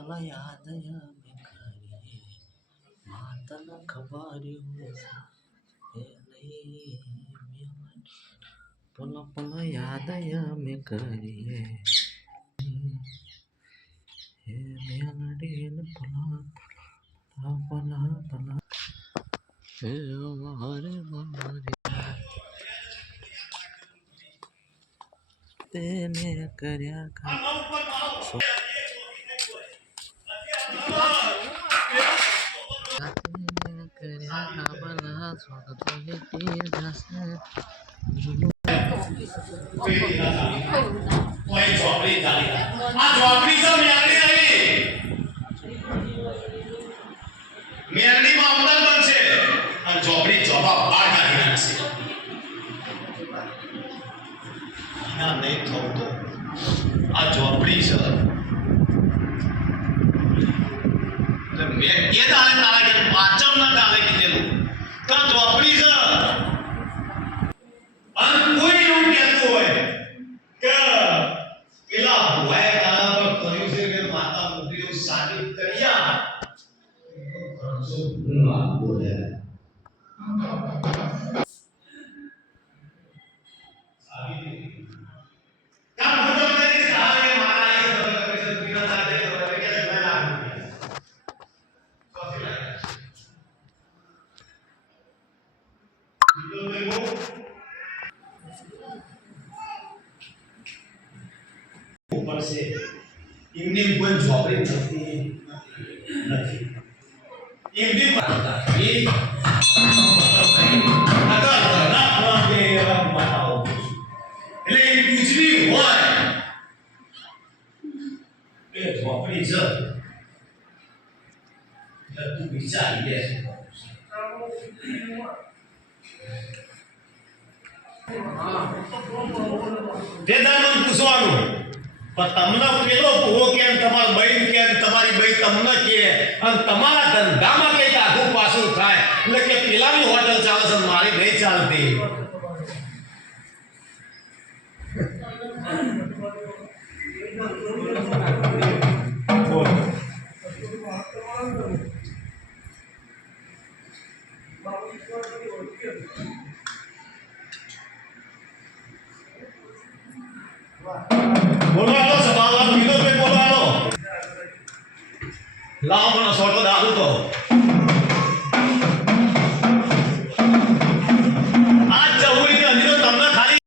પલ યાદ અમે કરીએ માતને ખબર એ નહીં પલ પલ યાદ અમે કરીએ એ મેલડી પલ પલ પલ એ મારે મારે તેને કર્યા મેરડી મામલત બનશે અને ચોપડી ચોપા બહાર કાઢી નાખશે ના નહીં થવું તો આ ચોપડી છે મેં એ દાડે તારા કે પાચમ ના દાડે કીધેલું તો ચોપડી છે અને કોઈ એવું કહેતું હોય કે પેલા ભુવાએ દાદા પર કર્યું છે કે માતા મોકલ્યો સાબિત કર્યા ના બોલે ऊपर से इनने कोई झोपड़ी नहीं इनने मारता ये अगर ना के बताओ लेकिन कुछ भी हुआ है ये झोपड़ी से तू विचार ले વેદાંત પૂછવાનું પણ તમને પેલો ભૂવો કે તમાર બહેન કે તમારી બહેન તમને કે અને તમારા ધંધામાં કઈક આખું પાછું થાય એટલે કે પેલાની હોટલ ચાલે છે મારી નહીં ચાલતી બોલવાનો સવાલ વિનોદભાઈ બોલવાનો લાવો મને સોટો દારૂ તો